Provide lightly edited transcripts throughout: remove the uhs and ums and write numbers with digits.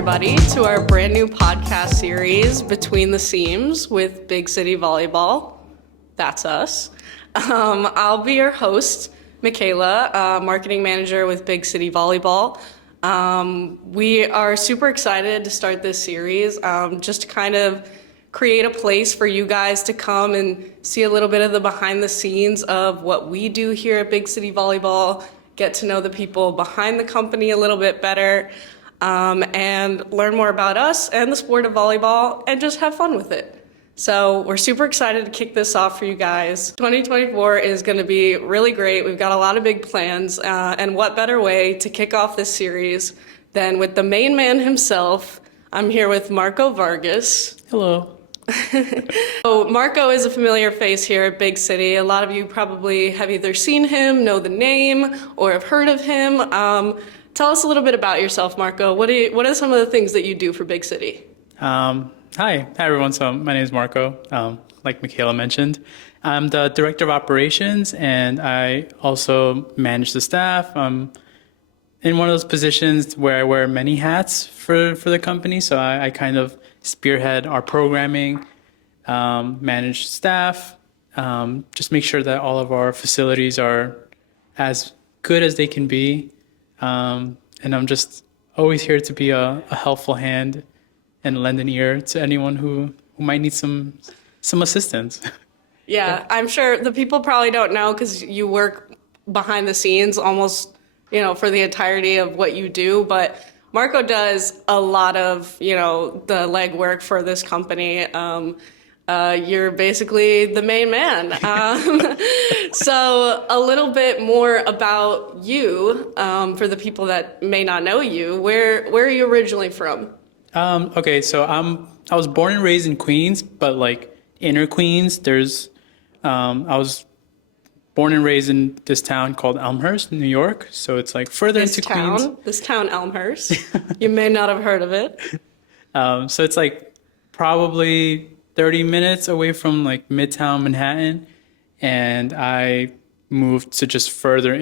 everybody, to our brand new podcast series, Between the Seams with Big City Volleyball. That's us. I'll be your host, Mikayla, marketing manager with Big City Volleyball. We are super excited to start this series, just to kind of create a place for you guys to come and see a little bit of the behind the scenes of what we do here at Big City Volleyball, get to know the people behind the company a little bit better, and learn more about us and the sport of volleyball and just have fun with it. So we're super excited to kick this off for you guys. 2024 is going to be really great. We've got a lot of big plans, and what better way to kick off this series than with the main man himself. I'm here with Marco Vargas. Hello. So Marco is a familiar face here at Big City. A lot of you probably have either seen him, know the name, or have heard of him. Tell us a little bit about yourself, Marco. What are some of the things that you do for Big City? Hi everyone. So my name is Marco. Like Mikayla mentioned, I'm the director of operations, and I also manage the staff. I'm in one of those positions where I wear many hats for the company. So I kind of spearhead our programming, manage staff, just make sure that all of our facilities are as good as they can be. And I'm just always here to be a helpful hand and lend an ear to anyone who might need some assistance. Yeah, I'm sure the people probably don't know because you work behind the scenes almost, for the entirety of what you do, but Marco does a lot of, the legwork for this company. You're basically the main man. So a little bit more about you, for the people that may not know you. Where are you originally from? Okay, so I was born and raised in Queens, but like inner Queens, I was born and raised in this town called Elmhurst, New York. So it's like further into Queens. This town, Elmhurst. You may not have heard of it. So it's like probably 30 minutes away from like Midtown Manhattan. And I moved to just further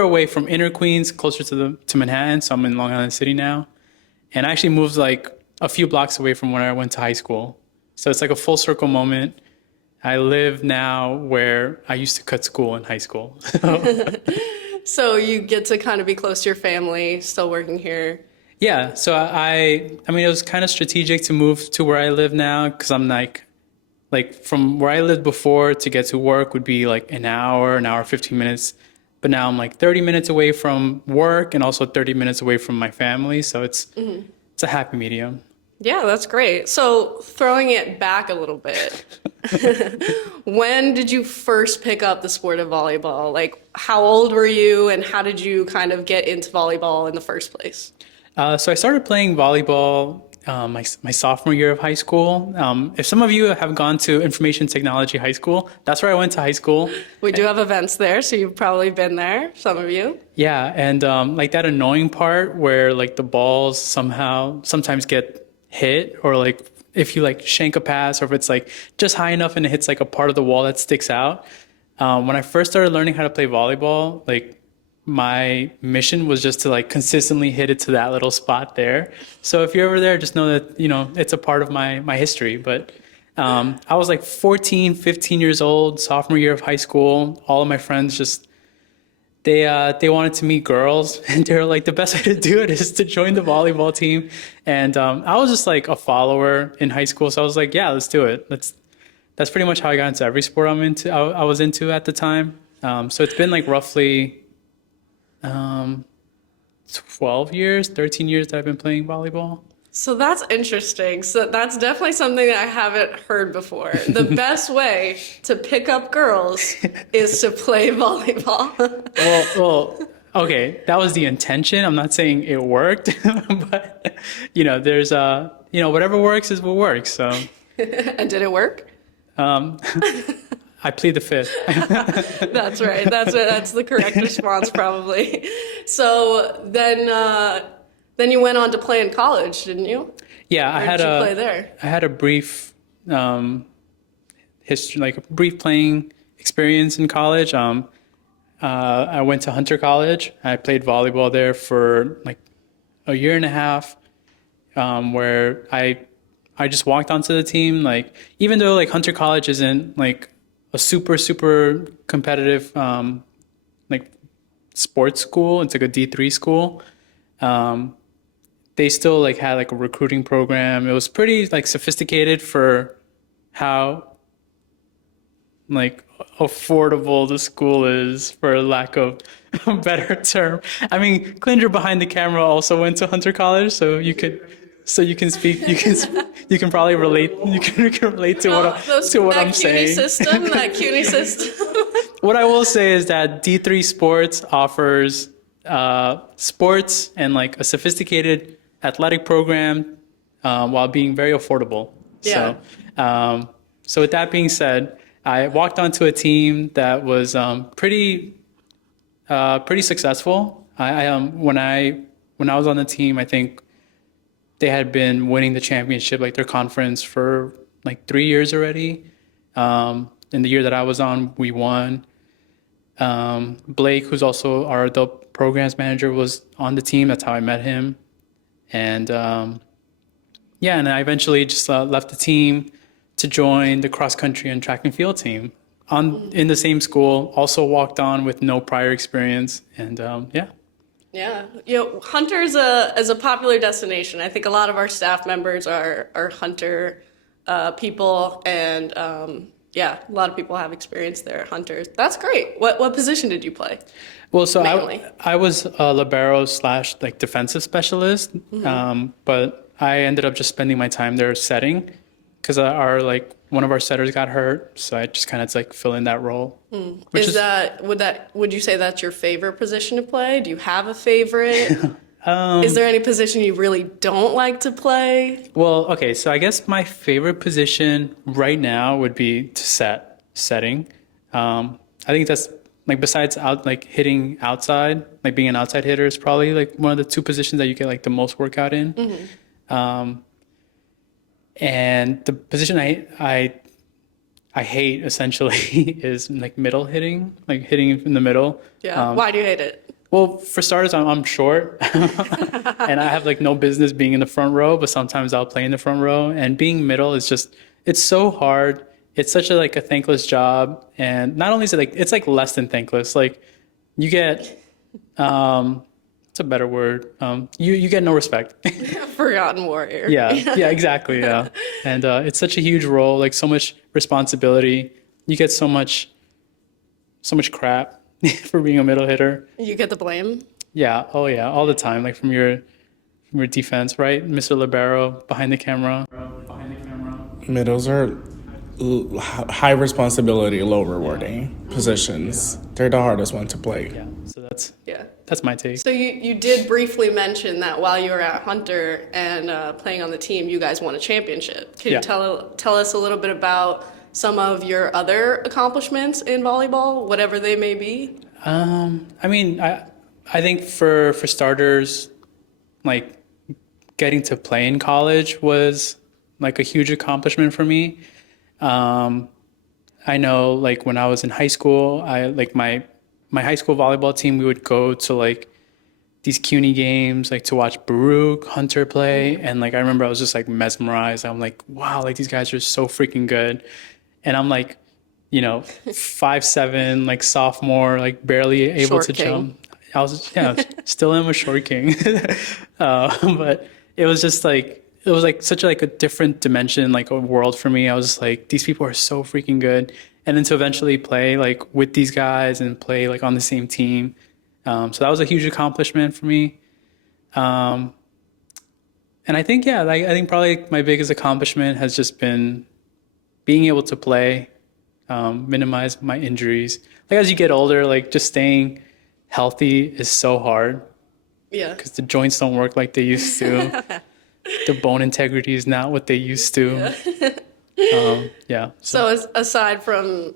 away from inner Queens, closer to Manhattan. So I'm in Long Island City now. And I actually moved like a few blocks away from where I went to high school. So it's like a full circle moment. I live now where I used to cut school in high school. So you get to kind of be close to your family, still working here. Yeah. So I mean, it was kind of strategic to move to where I live now, because I'm like from where I lived before to get to work would be like an hour, 15 minutes. But now I'm like 30 minutes away from work and also 30 minutes away from my family. So it's a happy medium. Yeah, that's great. So throwing it back a little bit, when did you first pick up the sport of volleyball? Like, how old were you and how did you kind of get into volleyball in the first place? So I started playing volleyball my sophomore year of high school. If some of you have gone to Information Technology High School, that's where I went to high school. We do have events there, so you've probably been there, some of you. Yeah, and like that annoying part where like the balls sometimes get hit, or like if you like shank a pass, or if it's like just high enough and it hits like a part of the wall that sticks out. When I first started learning how to play volleyball, like my mission was just to like consistently hit it to that little spot there. So if you're ever there, just know that, it's a part of my history. But I was like 14, 15 years old, sophomore year of high school. All of my friends just, they wanted to meet girls, and they were like, the best way to do it is to join the volleyball team. And I was just like a follower in high school. So I was like, yeah, let's do it. That's pretty much how I got into every sport I was into at the time. So it's been like roughly 12 years, 13 years that I've been playing volleyball. So that's interesting. So that's definitely something that I haven't heard before. The best way to pick up girls is to play volleyball. Well, okay, that was the intention. I'm not saying it worked, but there's whatever works is what works. So. And did it work? I plead the fifth. That's right. That's the correct response, probably. So then you went on to play in college, didn't you? Yeah, Where did you play there? I had a brief history, like a brief playing experience in college. I went to Hunter College. I played volleyball there for like a year and a half, where I just walked onto the team. Like, even though like Hunter College isn't like a super competitive like sports school, it's like a D3 school. They still like had like a recruiting program. It was pretty like sophisticated for how like affordable the school is, for lack of a better term. I mean, Klinger behind the camera also went to Hunter College, so you can speak, you can probably relate, you can relate to what I'm saying. That CUNY system. What I will say is that D3 Sports offers sports and like a sophisticated athletic program, while being very affordable. Yeah. So with that being said, I walked onto a team that was pretty successful. When I was on the team, I think they had been winning the championship, like their conference, for like 3 years already. In the year that I was on, we won. Blake, who's also our adult programs manager, was on the team. That's how I met him. And and I eventually just left the team to join the cross country and track and field team in the same school. Also walked on with no prior experience, and Yeah, Hunter is a popular destination. I think a lot of our staff members are Hunter people, and a lot of people have experience there at Hunter. That's great. What position did you play? Well, so Mainly. I was a libero / like defensive specialist, but I ended up just spending my time there setting, because one of our setters got hurt, so I just kind of like fill in that role. Would you say that's your favorite position to play? Do you have a favorite? Is there any position you really don't like to play? Well, okay, so I guess my favorite position right now would be setting. I think that's like, besides hitting outside, like being an outside hitter is probably like one of the two positions that you get like the most workout in. And the position I hate essentially is like middle hitting, like hitting in the middle. Yeah. Why do you hate it? Well, for starters, I'm short, and I have like no business being in the front row. But sometimes I'll play in the front row, and being middle is it's so hard. It's such a thankless job, and not only is it it's like less than thankless. Like, you get it's a better word. You get no respect. Forgotten warrior. Yeah, exactly. Yeah, and it's such a huge role, like so much responsibility. You get so much crap for being a middle hitter. You get the blame. Yeah. Oh yeah. All the time, like from your defense, right, Mr. Libero behind the camera. Middles are high responsibility, low rewarding positions. They're the hardest one to play. Yeah. So that's my take. So you did briefly mention that while you were at Hunter and playing on the team, you guys won a championship. Can you tell us a little bit about some of your other accomplishments in volleyball, whatever they may be? I mean, I think for starters, like getting to play in college was like a huge accomplishment for me. I know like when I was in high school, I like my high school volleyball team, we would go to like these CUNY games, like to watch Baruch, Hunter play. And like, I remember I was just like mesmerized. I'm like, wow, like these guys are so freaking good. And I'm like, 5'7", like sophomore, like barely able Short to king. jump. I was, still am a short king. But it was just like, it was like such like a different dimension, like a world for me. I was like, these people are so freaking good. And then to eventually play like with these guys and play like on the same team. So that was a huge accomplishment for me. And I think, I think probably my biggest accomplishment has just been being able to play, minimize my injuries. Like as you get older, like just staying healthy is so hard. Yeah. Because the joints don't work like they used to. The bone integrity is not what they used to. So aside from,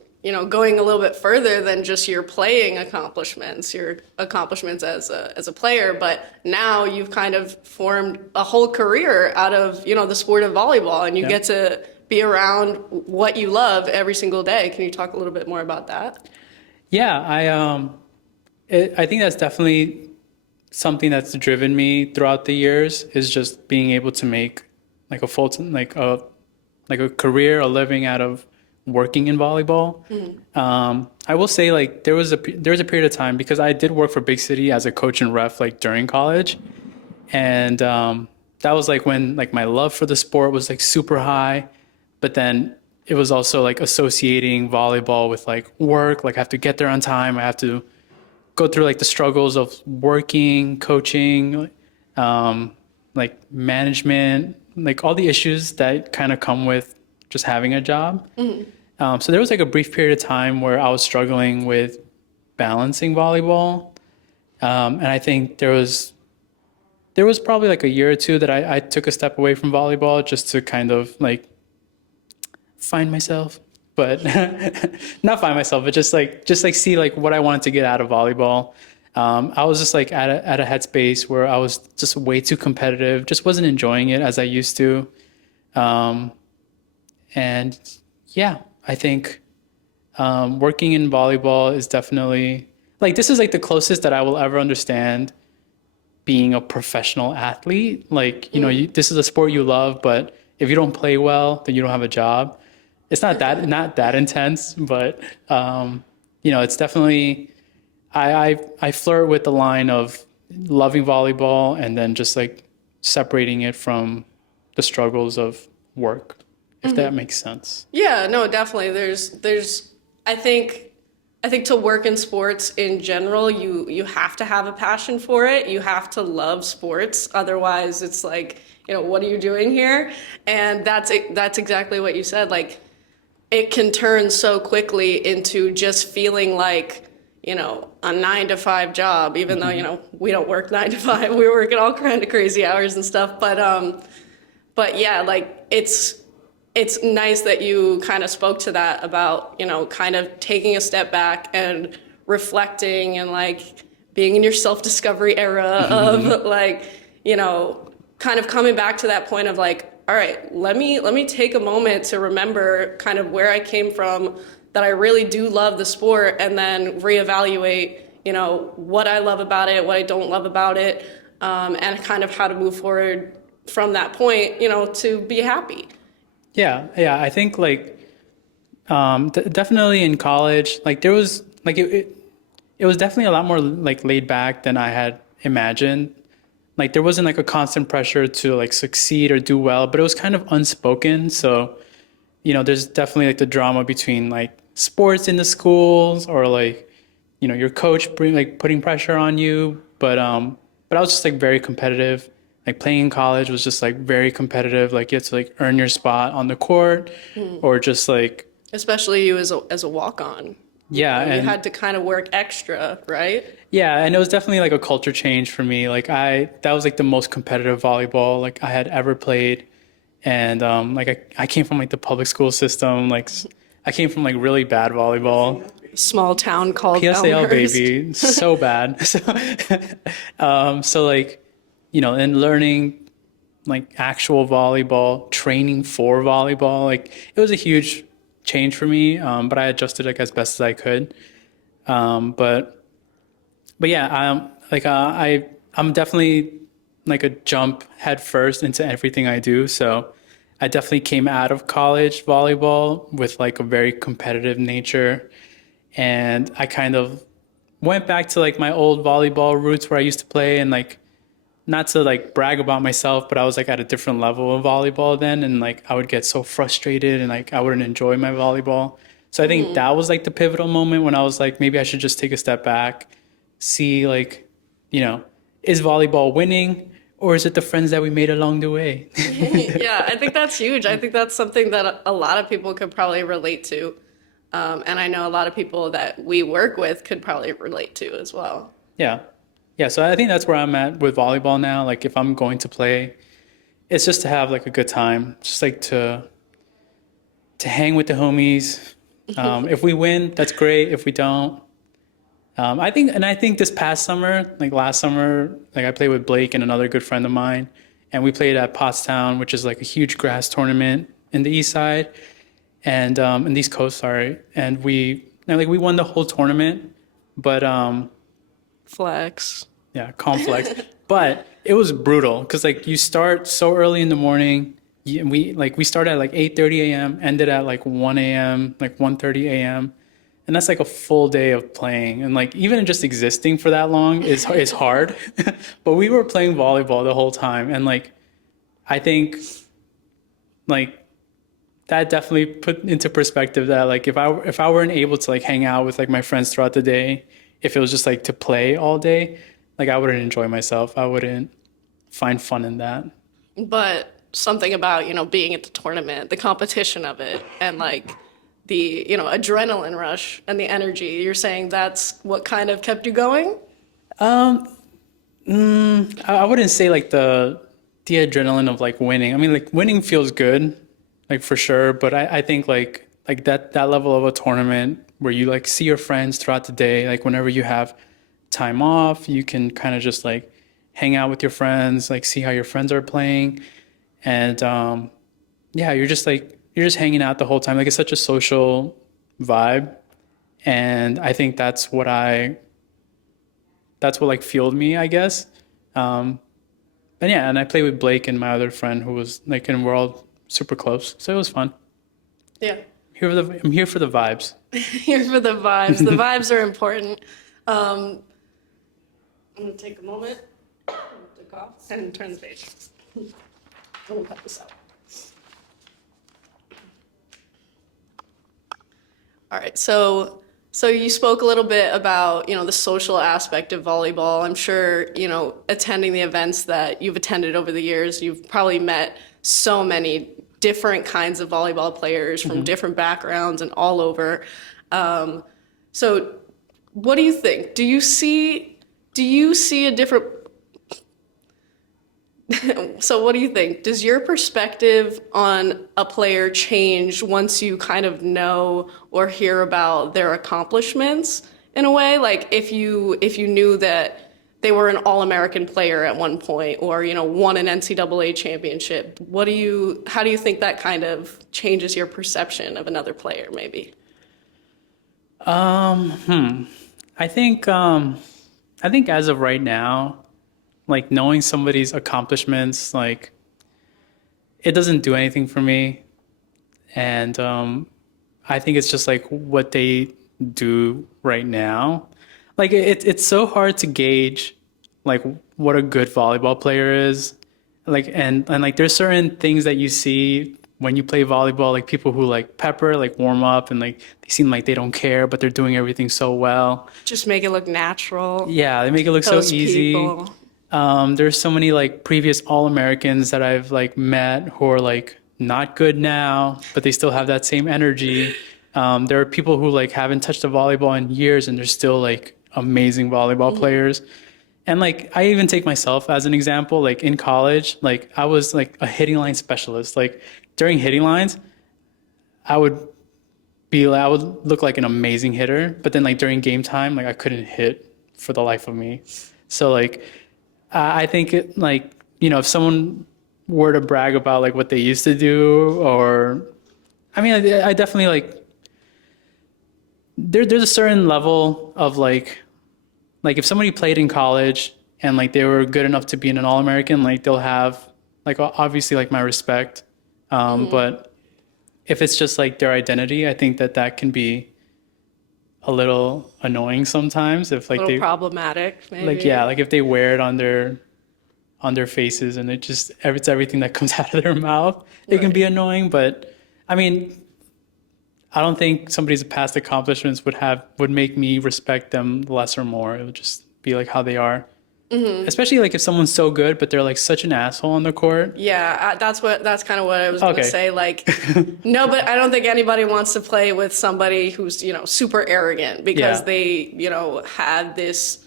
going a little bit further than just your playing accomplishments, your accomplishments as a player, but now you've kind of formed a whole career out of, the sport of volleyball, and you get to be around what you love every single day. Can you talk a little bit more about that? Yeah, I think that's definitely something that's driven me throughout the years is just being able to make like a full like a career, a living out of working in volleyball. I will say like there was a period of time because I did work for Big City as a coach and ref like during college, and that was like when like my love for the sport was like super high, but then it was also like associating volleyball with like work. Like I have to get there on time. I have to go through like the struggles of working, coaching, like management, like all the issues that kind of come with just having a job. So there was like a brief period of time where I was struggling with balancing volleyball. And I think there was probably like a year or two that I took a step away from volleyball just to kind of like find myself, but not find myself, but just like see like what I wanted to get out of volleyball. I was just like at a headspace where I was just way too competitive, just wasn't enjoying it as I used to. And yeah, I think working in volleyball is definitely like this is like the closest that I will ever understand being a professional athlete. Like, you know, this is a sport you love, but if you don't play well, then you don't have a job. It's not that intense, but you know, it's definitely I flirt with the line of loving volleyball and then just like separating it from the struggles of work, if that makes sense. Yeah, no, definitely. There's I think to work in sports in general, you have to have a passion for it. You have to love sports. Otherwise, it's like, you know, what are you doing here? And that's exactly what you said. Like, it can turn so quickly into just feeling like, you know, a 9 to 5 job, even though, you know, we don't work 9 to 5. We work at all kind of crazy hours and stuff. But yeah, like it's nice that you kind of spoke to that about, you know, kind of taking a step back and reflecting and like being in your self-discovery era of like, you know, kind of coming back to that point of like, all right, let me take a moment to remember kind of where I came from, that I really do love the sport, and then reevaluate, you know, what I love about it, what I don't love about it, and kind of how to move forward from that point, you know, to be happy. Yeah, I think like definitely in college, like there was like it was definitely a lot more like laid back than I had imagined. Like there wasn't like a constant pressure to like succeed or do well, but it was kind of unspoken. So, you know, there's definitely like the drama between like sports in the schools or like, you know, your coach putting pressure on you. But I was just like very competitive. Like playing in college was just like very competitive. Like you had to like earn your spot on the court or just like. Especially you as a walk-on. Yeah. You know, you and had to kind of work extra, right? yeah. And it was definitely like a culture change for me. Like that was like the most competitive volleyball like I had ever played. And like I came from like the public school system. Like I came from like really bad volleyball. Small town called PSAL Elmhurst. baby, so bad. So like, you know, and learning like actual volleyball, training for volleyball, like it was a huge change for me. But I adjusted like as best as I could. But yeah, I'm definitely like a jump head first into everything I do. So I definitely came out of college volleyball with like a very competitive nature. And I kind of went back to like my old volleyball roots where I used to play, and like not to like brag about myself, but I was like at a different level of volleyball then, and like I would get so frustrated and like I wouldn't enjoy my volleyball. So I think that was like the pivotal moment when I was like, maybe I should just take a step back, see like, you know, is volleyball winning or is it the friends that we made along the way? Yeah, I think that's huge. I think that's something that a lot of people could probably relate to. And I know a lot of people that we work with could probably relate to as well. Yeah. Yeah. So I think that's where I'm at with volleyball now. Like if I'm going to play, it's just to have like a good time, just like to hang with the homies. If we win, that's great. If we don't, I think this past summer, like last summer, like I played with Blake and another good friend of mine, and we played at Pottstown, which is like a huge grass tournament in the East Side, and in the East Coast, sorry. And we won the whole tournament, but Flex. Yeah, complex. But it was brutal because like you start so early in the morning. We started at like 8:30 a.m., ended at like 1 a.m., like 1:30 a.m. And that's like a full day of playing. And like even just existing for that long is hard. But we were playing volleyball the whole time. And like I think like that definitely put into perspective that like if I weren't able to like hang out with like my friends throughout the day, if it was just like to play all day, like I wouldn't enjoy myself. I wouldn't find fun in that. But something about, being at the tournament, the competition of it, and like the, adrenaline rush and the energy, you're saying that's what kind of kept you going? I wouldn't say like the adrenaline of like winning. I mean, like winning feels good, like for sure. But I think like that level of a tournament where you like see your friends throughout the day, like whenever you have time off, you can kind of just like hang out with your friends, like see how your friends are playing, and yeah, you're just hanging out the whole time. Like it's such a social vibe, and I think that's what like fueled me, I guess. And yeah, and I played with Blake and my other friend who was like, and we're all super close, so it was fun. Yeah. I'm here for the vibes. Here for the vibes. The vibes are important. I'm gonna take a moment to cough and turn the page. I'm gonna cut this out. All right, so you spoke a little bit about, the social aspect of volleyball. I'm sure, attending the events that you've attended over the years, you've probably met so many different kinds of volleyball players from different backgrounds and all over. So what do you think? Do you see a different So what do you think? Does your perspective on a player change once you kind of know or hear about their accomplishments in a way? Like if you knew that they were an All-American player at one point or, won an NCAA championship, how do you think that kind of changes your perception of another player maybe? I think as of right now, like knowing somebody's accomplishments, like it doesn't do anything for me. And I think it's just like what they do right now. Like it's so hard to gauge like what a good volleyball player is. Like and like there's certain things that you see when you play volleyball, like people who like pepper, like warm up and like they seem like they don't care, but they're doing everything so well. Just make it look natural. Yeah, they make it look so Those easy. people. There's so many like previous All-Americans that I've like met who are like not good now, but they still have that same energy. There are people who like haven't touched a volleyball in years and they're still like amazing volleyball players. And like I even take myself as an example, like in college, like I was like a hitting line specialist. Like during hitting lines, I would look like an amazing hitter, but then like during game time, like I couldn't hit for the life of me. So like I think if someone were to brag about like what they used to do, or I mean, I definitely like there's a certain level of like if somebody played in college and like they were good enough to be an All-American, like they'll have like obviously like my respect. But if it's just like their identity, I think that can be a little annoying sometimes if like A little they problematic, maybe. like yeah, like if they wear it on their faces and it's everything that comes out of their mouth, it can be annoying. But I mean, I don't think somebody's past accomplishments would make me respect them less or more. It would just be like how they are. Especially like if someone's so good, but they're like such an asshole on the court. Yeah, that's kind of what I was going to say. Like, no, but I don't think anybody wants to play with somebody who's, super arrogant because they, had this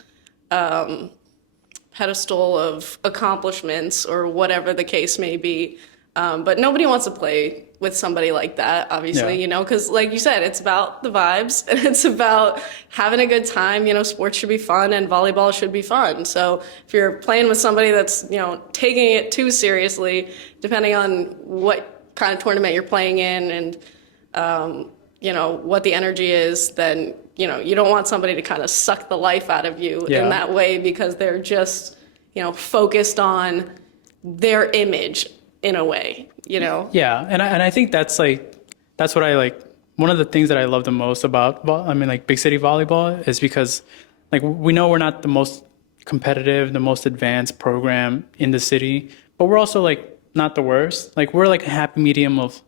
pedestal of accomplishments or whatever the case may be. But nobody wants to play with somebody like that, obviously, because like you said, it's about the vibes and it's about having a good time. Sports should be fun and volleyball should be fun. So if you're playing with somebody that's, taking it too seriously, depending on what kind of tournament you're playing in and, what the energy is, then you don't want somebody to kind of suck the life out of you Yeah. in that way because they're just, focused on their image in a way. Yeah, and I think that's what I like. One of the things that I love the most about like Big City Volleyball is because like we know we're not the most competitive, the most advanced program in the city, but we're also like not the worst. Like we're like a happy medium of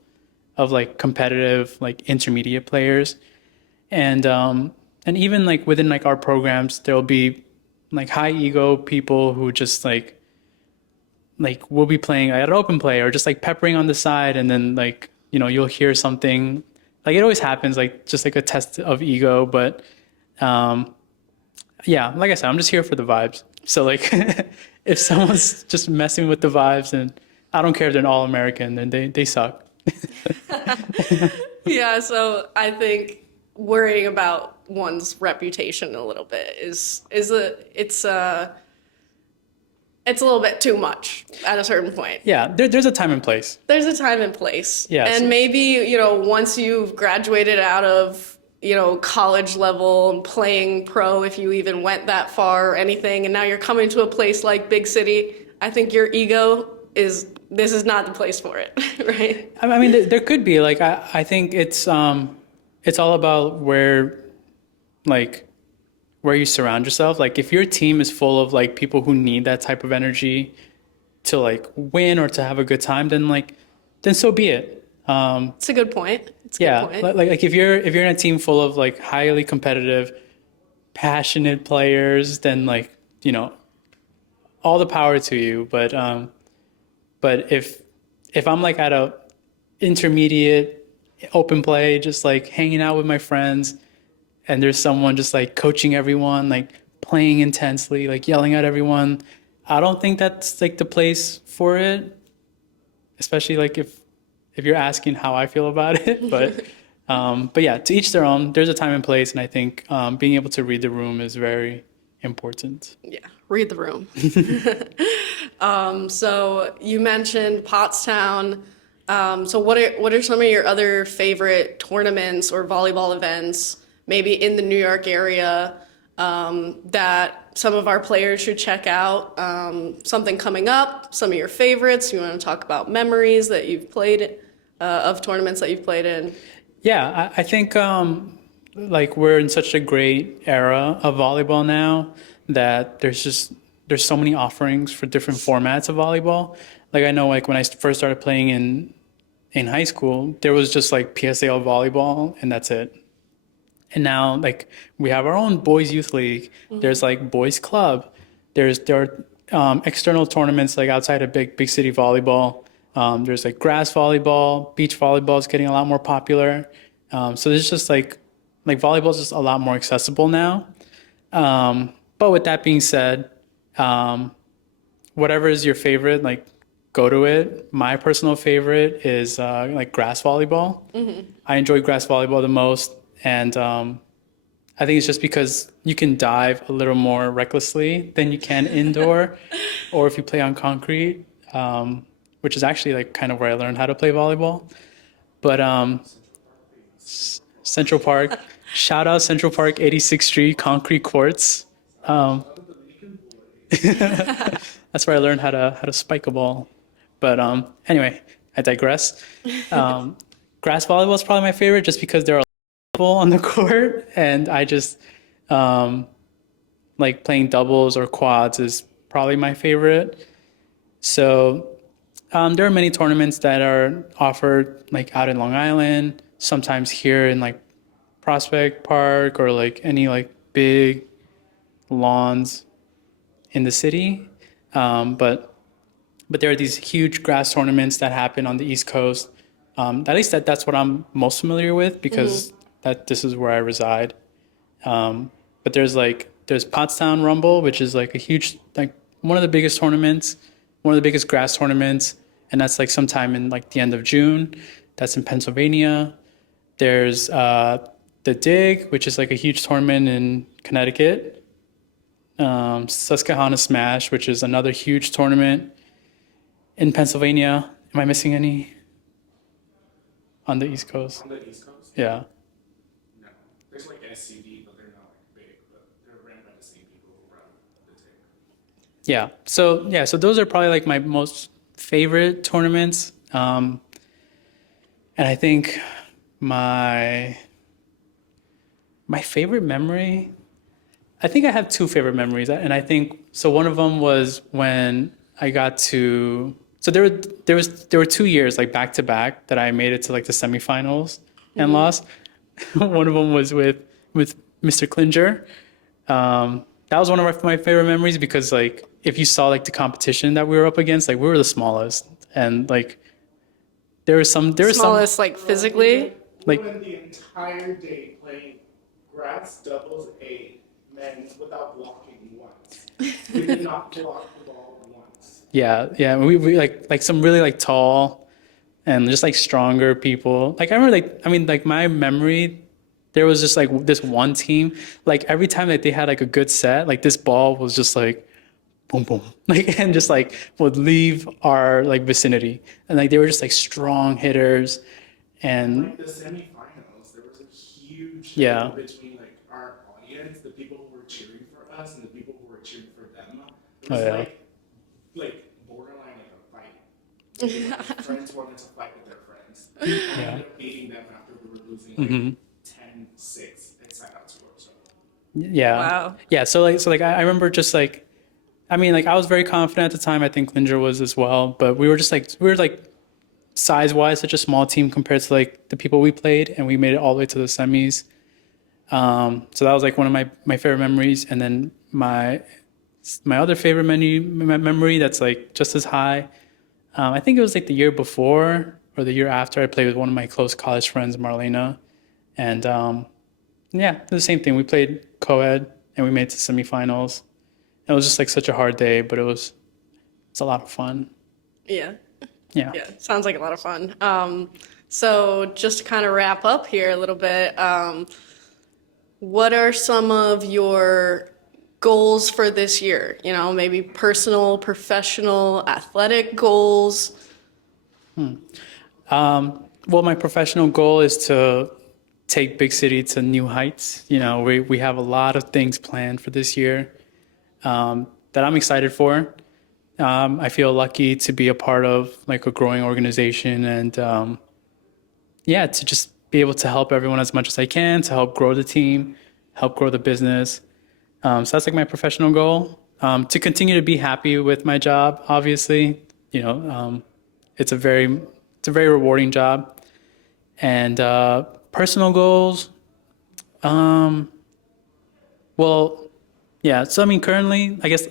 like competitive like intermediate players, and even like within like our programs there'll be like high ego people who just like we'll be playing at an open play or just like peppering on the side, and then like you'll hear something. Like it always happens, like just like a test of ego. But yeah, like I said, I'm just here for the vibes. So like if someone's just messing with the vibes, and I don't care if they're an All-American, then they suck. Yeah, so I think worrying about one's reputation a little bit it's a little bit too much at a certain point. Yeah, there's a time and place. There's a time and place. Yeah, And so- maybe, once you've graduated out of, college level and playing pro, if you even went that far or anything, and now you're coming to a place like Big City, I think your ego this is not the place for it, right? I mean, there could be like I think it's all about where you surround yourself. Like if your team is full of like people who need that type of energy to like win or to have a good time, then so be it. It's a good point. It's a Yeah, good point. like if you're in a team full of like highly competitive, passionate players, then like all the power to you. But if I'm like at a intermediate open play, just like hanging out with my friends, and there's someone just like coaching everyone, like playing intensely, like yelling at everyone, I don't think that's like the place for it. Especially like if you're asking how I feel about it. But yeah, to each their own. There's a time and place, and I think being able to read the room is very important. Yeah, read the room. So you mentioned Pottstown. So what are some of your other favorite tournaments or volleyball events, maybe in the New York area, that some of our players should check out? Something coming up, some of your favorites. You want to talk about memories that you've played of tournaments that you've played in? Yeah, I think like we're in such a great era of volleyball now that there's so many offerings for different formats of volleyball. Like I know like when I first started playing in high school, there was just like PSAL volleyball and that's it. And now like we have our own boys youth league. Mm-hmm. There's like boys club. There are external tournaments like outside of big city volleyball. There's like grass volleyball, beach volleyball is getting a lot more popular. So there's just like volleyball is just a lot more accessible now. But with that being said, whatever is your favorite, like go to it. My personal favorite is like grass volleyball. Mm-hmm. I enjoy grass volleyball the most. And I think it's just because you can dive a little more recklessly than you can indoor or if you play on concrete, which is actually like kind of where I learned how to play volleyball. But Central Park, shout out Central Park, 86th Street, concrete courts. That's where I learned how to spike a ball. But anyway, I digress. Grass volleyball is probably my favorite just because there are people on the court, and I just like playing doubles or quads is probably my favorite. So there are many tournaments that are offered like out in Long Island, sometimes here in like Prospect Park or like any like big lawns in the city. But there are these huge grass tournaments that happen on the East Coast. At least that's what I'm most familiar with because this is where I reside. But there's Pottstown Rumble, which is like a huge, like one of the biggest tournaments, one of the biggest grass tournaments. And that's like sometime in like the end of June. That's in Pennsylvania. There's the Dig, which is like a huge tournament in Connecticut. Susquehanna Smash, which is another huge tournament in Pennsylvania. Am I missing any? On the East Coast? On the East Coast? Yeah. No. There's like SCV, So those are probably like my most favorite tournaments. And I think my my favorite memory, I think I have two favorite memories, and I think so. One of them was when I got to. So there were 2 years like back to back that I made it to like the semifinals and lost. One of them was with Mr. Klinger. That was one of my favorite memories because like if you saw like the competition that we were up against, like we were the smallest, and like there was some Smallest, like physically. like Went the entire day playing grass doubles A men without blocking once. We did not block the ball once. yeah, we like some really like tall and just like stronger people. Like I remember like my memory, there was just like this one team, like every time that they had like a good set, like this ball was just like boom boom like and just like would leave our like vicinity. And like they were just like strong hitters and Like the semifinals, there was a huge Yeah. thing between like our audience, the people who were cheering for us and the people who were cheering for them. It Oh, was yeah. like borderline like a fight. Friends wanted to fight with their friends. And I ended up beating them after we were losing like 10-6 at side out score. So yeah. Wow. Yeah, so I remember just like I mean like I was very confident at the time. I think Klinger was as well, but we were like size-wise such a small team compared to like the people we played, and we made it all the way to the semis. So that was like one of my favorite memories. And then my other favorite memory that's like just as high, I think it was like the year before or the year after I played with one of my close college friends, Marlena. And yeah, the same thing. We played co-ed and we made it to semifinals. It was just like such a hard day, but it's a lot of fun. Yeah. Yeah. Yeah, sounds like a lot of fun. So just to kind of wrap up here a little bit, what are some of your goals for this year? You know, maybe personal, professional, athletic goals. Well, my professional goal is to take Big City to new heights. You know, we have a lot of things planned for this year that I'm excited for. I feel lucky to be a part of like a growing organization and yeah, to just be able to help everyone as much as I can, to help grow the team, help grow the business. So that's like my professional goal. To continue to be happy with my job, obviously. You know, it's a very rewarding job. And personal goals, well, yeah. So I mean, currently, I guess.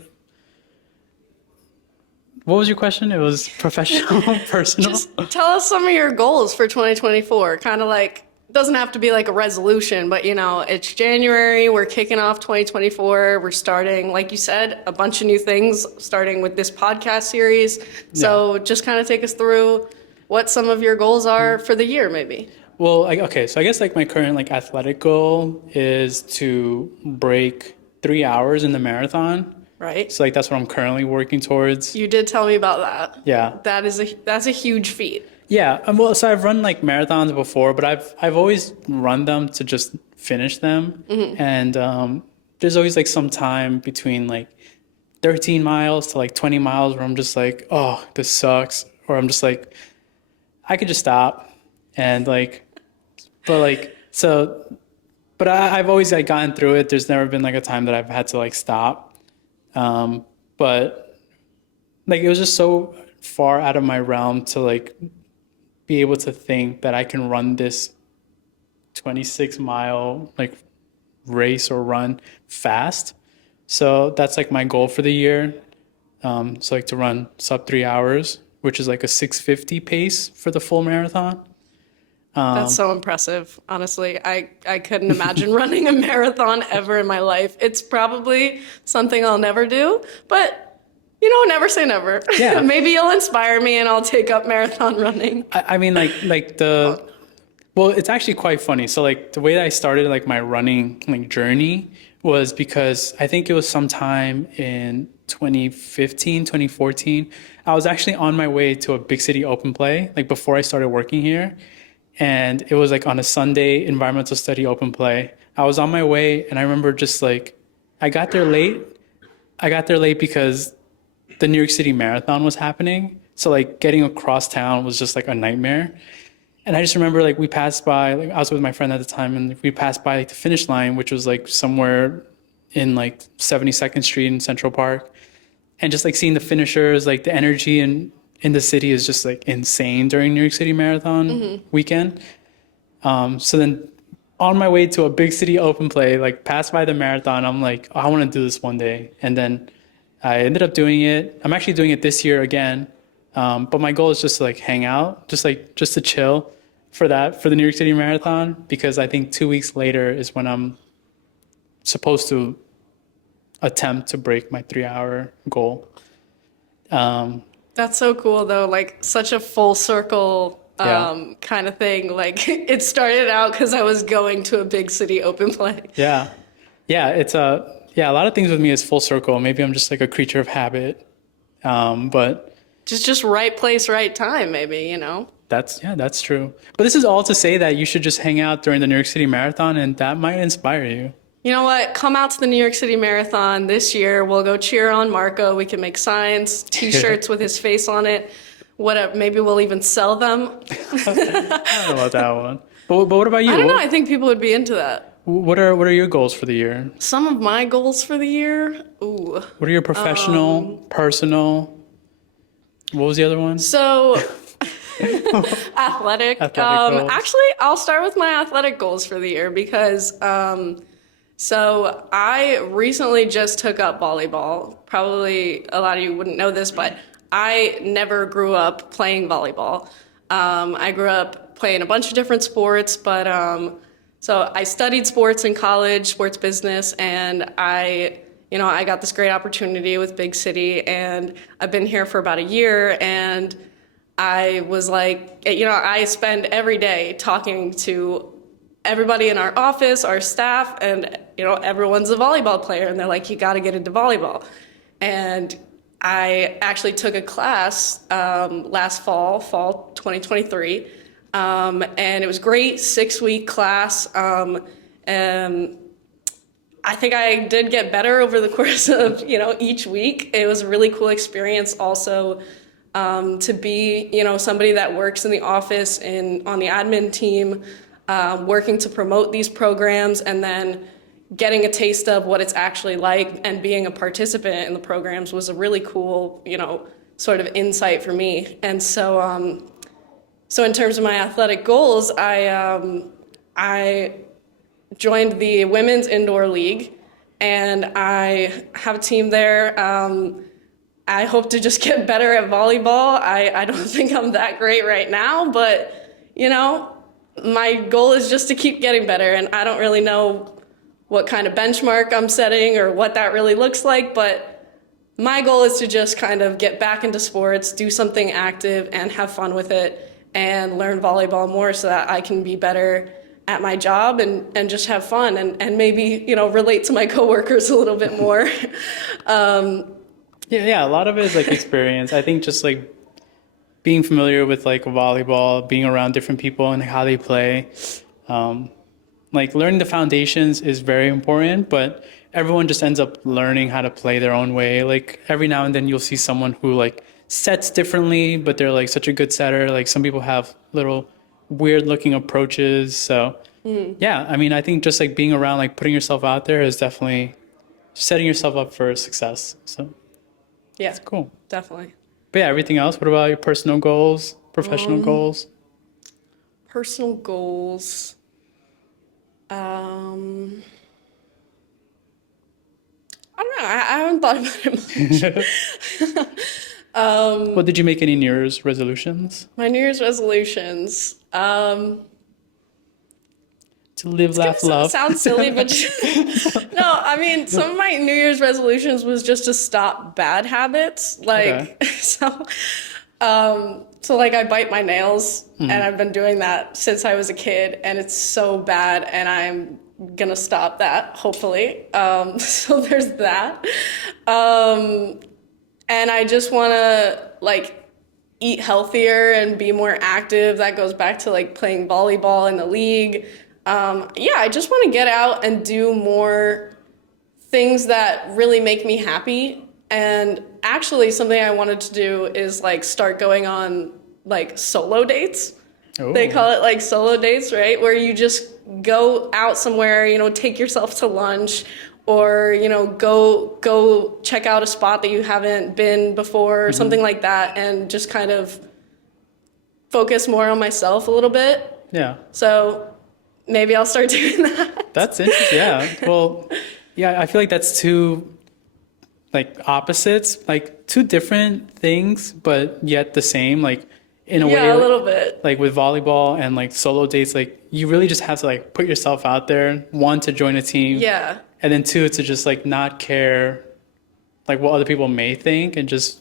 What was your question? It was professional, personal. Just tell us some of your goals for 2024. Kind of like, doesn't have to be like a resolution, but you know, it's January, we're kicking off 2024. We're starting, like you said, a bunch of new things, starting with this podcast series. So just kind of take us through what some of your goals are for the year, maybe. Well, okay, so I guess like my current like athletic goal is to break 3 hours in the marathon. Right? So like that's what I'm currently working towards. You did tell me about that. Yeah. That's a huge feat. Yeah. Well, so I've run like marathons before, but I've always run them to just finish them. And there's always like some time between like 13 miles to like 20 miles where I'm just like, oh, this sucks. Or I'm just like, I could just stop. And like, but like, so, but I've always like gotten through it. There's never been like a time that I've had to like stop. But like it was just so far out of my realm to like be able to think that I can run this 26-mile like race or run fast. So that's like my goal for the year. So like to run sub 3 hours, which is like a 6:50 pace for the full marathon. That's so impressive. Honestly, I couldn't imagine running a marathon ever in my life. It's probably something I'll never do, but you know, never say never. Yeah. Maybe you'll inspire me and I'll take up marathon running. I mean well, it's actually quite funny. So like the way that I started like my running like journey was because I think it was sometime in 2015, 2014. I was actually on my way to a Big City open play, like before I started working here. And it was like on a Sunday environmental study open play. I was on my way and I remember just like, I got there late because the New York City Marathon was happening. So like getting across town was just like a nightmare. And I just remember like we passed by, like I was with my friend at the time, and we passed by like the finish line, which was like somewhere in like 72nd Street in Central Park. And just like seeing the finishers, like the energy in the city is just like insane during New York City Marathon weekend. So then on my way to a big city open play, like passed by the marathon, I'm like, oh, I want to do this one day. And then I ended up doing it. I'm actually doing it this year again. But my goal is just to like hang out, just to chill for the New York City Marathon, because I think 2 weeks later is when I'm supposed to attempt to break my 3-hour goal. That's so cool though, like such a full circle kind of thing. Like it started out because I was going to a big city open play. Yeah. It's a lot of things with me is full circle. Maybe I'm just like a creature of habit. But Just right place, right time, maybe, you know? that's true. But this is all to say that you should just hang out during the New York City Marathon, and that might inspire you. You know what? Come out to the New York City Marathon this year. We'll go cheer on Marco. We can make signs, t-shirts with his face on it. Whatever. Maybe we'll even sell them. I don't know about that one. But what about you? I don't know. I think people would be into that. What are your goals for the year? Some of my goals for the year? Ooh. What are your professional, personal? What was the other one? So, athletic. Goals. Actually, I'll start with my athletic goals for the year because so I recently just took up volleyball. Probably a lot of you wouldn't know this, but I never grew up playing volleyball. I grew up playing a bunch of different sports, but so I studied sports in college, sports business, and I got this great opportunity with Big City, and I've been here for about a year, and I was like, I spend every day talking to everybody in our office, our staff, and, everyone's a volleyball player, and they're like, you got to get into volleyball. And I actually took a class last fall 2023, and it was great, 6-week class, and I think I did get better over the course of, each week. It was a really cool experience also to be, somebody that works in the office and on the admin team, working to promote these programs, and then getting a taste of what it's actually like and being a participant in the programs was a really cool, sort of insight for me. And so, so in terms of my athletic goals, I joined the Women's Indoor League, and I have a team there. I hope to just get better at volleyball. I don't think I'm that great right now, but, my goal is just to keep getting better, and I don't really know what kind of benchmark I'm setting or what that really looks like, but my goal is to just kind of get back into sports, do something active, and have fun with it, and learn volleyball more so that I can be better at my job and just have fun and maybe, relate to my coworkers a little bit more. Yeah, a lot of it is like experience. I think just like being familiar with like volleyball, being around different people and how they play. Like learning the foundations is very important, but everyone just ends up learning how to play their own way. Like every now and then you'll see someone who like sets differently, but they're like such a good setter. Like some people have little weird looking approaches. So yeah, I mean, I think just like being around, like putting yourself out there is definitely setting yourself up for success. So Yeah, it's cool. definitely. But yeah, everything else, what about your personal goals, professional goals? Personal goals. I don't know. I haven't thought about it much. Well, did you make any New Year's resolutions? My New Year's resolutions. To live, laugh, love. Sounds silly, but no. I mean, some of my New Year's resolutions was just to stop bad habits. Like so like I bite my nails, and I've been doing that since I was a kid, and it's so bad, and I'm gonna stop that hopefully. So there's that. And I just want to like eat healthier and be more active. That goes back to like playing volleyball in the league. I just want to get out and do more things that really make me happy. And actually, something I wanted to do is like start going on like solo dates. Oh. They call it like solo dates, right? Where you just go out somewhere, you know, take yourself to lunch, or, you know, go check out a spot that you haven't been before, or something like that, and just kind of focus more on myself a little bit. Yeah. So maybe I'll start doing that. That's interesting. Yeah. Well, yeah, I feel like that's two like opposites, like two different things, but yet the same, like in a way. Yeah, a little bit. Like with volleyball and like solo dates, like you really just have to like put yourself out there, one, to join a team. Yeah. And then two, to just like not care like what other people may think and just.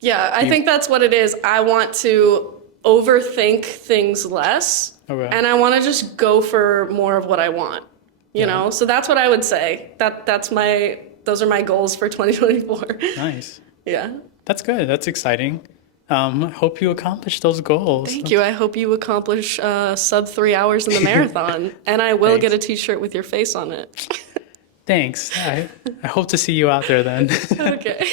Yeah, I think that's what it is. I want to overthink things less. Okay. And I want to just go for more of what I want. You know? So that's what I would say. Those are my goals for 2024. Nice. Yeah. That's good. That's exciting. I hope you accomplish those goals. Thank you. I hope you accomplish sub 3 hours in the marathon. And I will get a t-shirt with your face on it. Thanks. I hope to see you out there then. Okay.